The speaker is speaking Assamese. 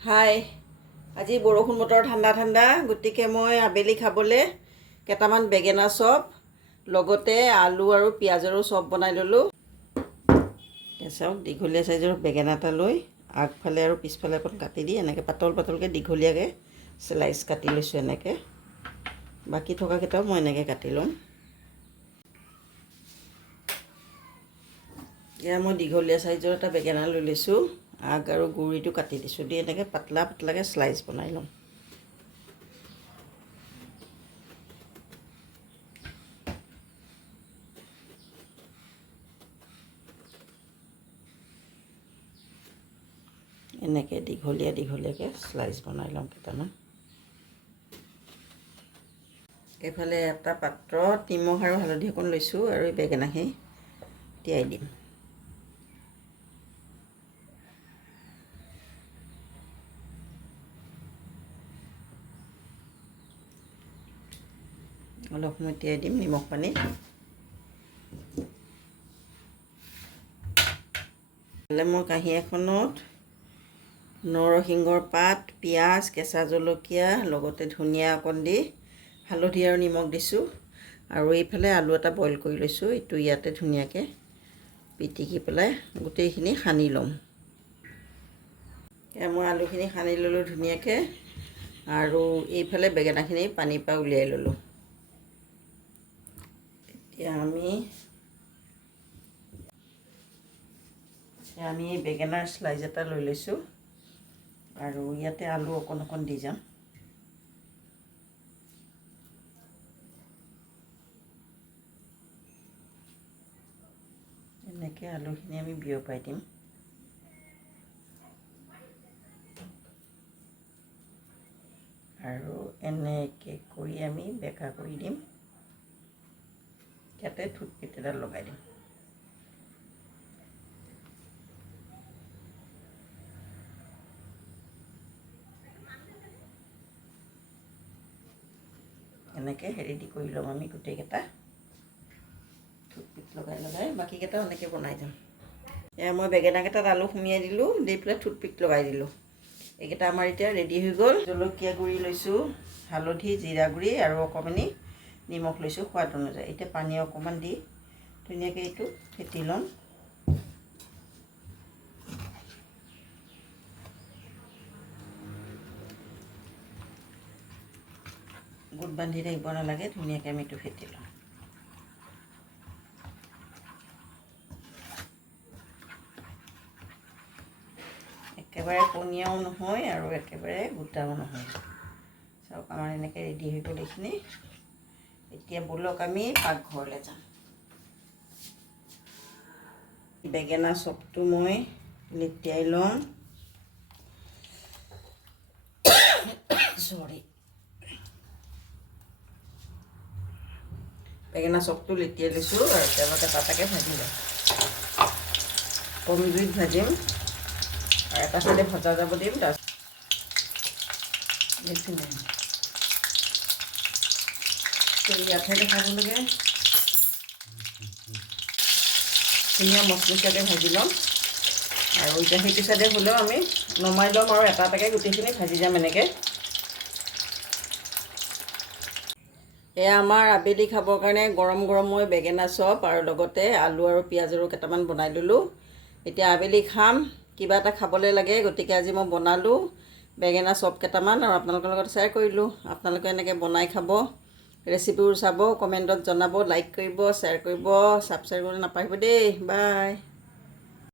হাই, আজি বৰষুণ বতৰ ঠাণ্ডা ঠাণ্ডা, গতিকে মই আবেলি খাবলৈ কেইটামান বেঙেনা চপ লগতে আলু আৰু পিঁয়াজৰো চপ বনাই ল'লোঁ। চাওক, দীঘলীয়া চাইজৰ বেঙেনা এটা লৈ আগফালে আৰু পিছফালে অকণ কাটি দি এনেকৈ পাতল পাতলকৈ দীঘলীয়াকৈ স্লাইচ কাটি লৈছোঁ। এনেকৈ বাকী থকাকেইটাও মই এনেকৈ কাটি ল'ম। এয়া মই দীঘলীয়া চাইজৰ এটা বেঙেনা লৈ লৈছোঁ। আগ আৰু গুৰিটো কাটি দিছোঁ, দি এনেকৈ পাতলা পাতলাকৈ স্লাইচ বনাই ল'ম। এনেকৈ দীঘলীয়াকৈ স্লাইচ বনাই ল'ম কেইটামান। এইফালে এটা পাত্ৰত নিমখ আৰু হালধি অকণ লৈছোঁ আৰু এই বেঙেনাখিনি তিয়াই দিম। অলপ সময় তিয়াই দিম নিমখ পানীত। মই কাঁহী এখনত নৰসিংহৰ পাত, পিঁয়াজ, কেঁচা জলকীয়া লগতে ধনিয়া অকণ দি হালধি আৰু নিমখ দিছোঁ। আৰু এইফালে আলু এটা বইল কৰি লৈছোঁ। এইটো ইয়াতে ধুনীয়াকৈ পিটিকি পেলাই গোটেইখিনি সানি ল'ম। মই আলুখিনি সানি ল'লোঁ ধুনীয়াকৈ, আৰু এইফালে বেঙেনাখিনি পানীৰ পৰা উলিয়াই ল'লোঁ। এতিয়া আমি বেঙেনাৰ স্লাইচ এটা লৈ লৈছোঁ আৰু ইয়াতে আলু অকণ অকণ দি যাম। এনেকৈ আলুখিনি আমি বিয়পাই দিম। আৰু এনেকৈ কৰি আমি বেকা কৰি দিম। ইয়াতে টুথপিক এডাল লগাই দিম। এনেকৈ ৰেডি কৰি ল'ম আমি গোটেইকেইটা। টুথপিক লগাই বাকীকেইটাও এনেকৈ বনাই যাম। এয়া মই বেঙেনাকেইটাত আলু সুমিয়াই দিলোঁ, দি পেলাই টুথপিক লগাই দিলোঁ। এইকেইটা আমাৰ এতিয়া ৰেডি হৈ গ'ল। জলকীয়া গুড়ি লৈছোঁ, হালধি, জিৰা গুড়ি আৰু অকণমানি নিমখ লৈছোঁ সোৱাদ অনুযায়ী। এতিয়া পানী অকণমান দি ধুনীয়াকৈ এইটো ফেটি ল'ম। গোট বান্ধি থাকিব নালাগে, ধুনীয়াকৈ আমি এইটো ফেটি ল'ম। একেবাৰে পনীয়াও নহয় আৰু একেবাৰে গোটাও নহয়। চাওক, আমাৰ এনেকৈ ৰেডি হৈ গ'ল এইখিনি। এতিয়া ব'লক আমি পাকঘৰলৈ যাম। বেঙেনা চপটো মই লেটিয়াই লওঁ। বেঙেনা চপটো লেটিয়াই লৈছোঁ আৰু তেলতে পাতাকৈ ভাজি লওঁ। কম জুইত ভাজিম আৰু এটা চাইডে ভজা যাব দিম। ইয়াতহে দেখাব লাগে। ধুনীয়া মচমচীয়াকৈ ভাজি ল'ম। আৰু এতিয়া সেইটো চাইডে হ'লেও আমি নমাই ল'ম আৰু এটা এটাকৈ গোটেইখিনি ভাজি যাম এনেকৈ। এয়া আমাৰ আবেলি খাবৰ কাৰণে গৰম গৰম মই বেঙেনা চপ আৰু লগতে আলু আৰু পিঁয়াজৰো কেইটামান বনাই ল'লোঁ। এতিয়া আবেলি খাম, কিবা এটা খাবলৈ লাগে, গতিকে আজি মই বনালোঁ বেঙেনা চপ কেইটামান আৰু আপোনালোকৰ লগত শ্বেয়াৰ কৰিলোঁ। আপোনালোকে এনেকৈ বনাই খাব, ৰেচিপিবোৰ চাব, কমেণ্টত জনাব, লাইক কৰিব, শ্বেয়াৰ কৰিব, ছাবস্ক্ৰাইব কৰিব নাপাহৰিব দেই। বাই।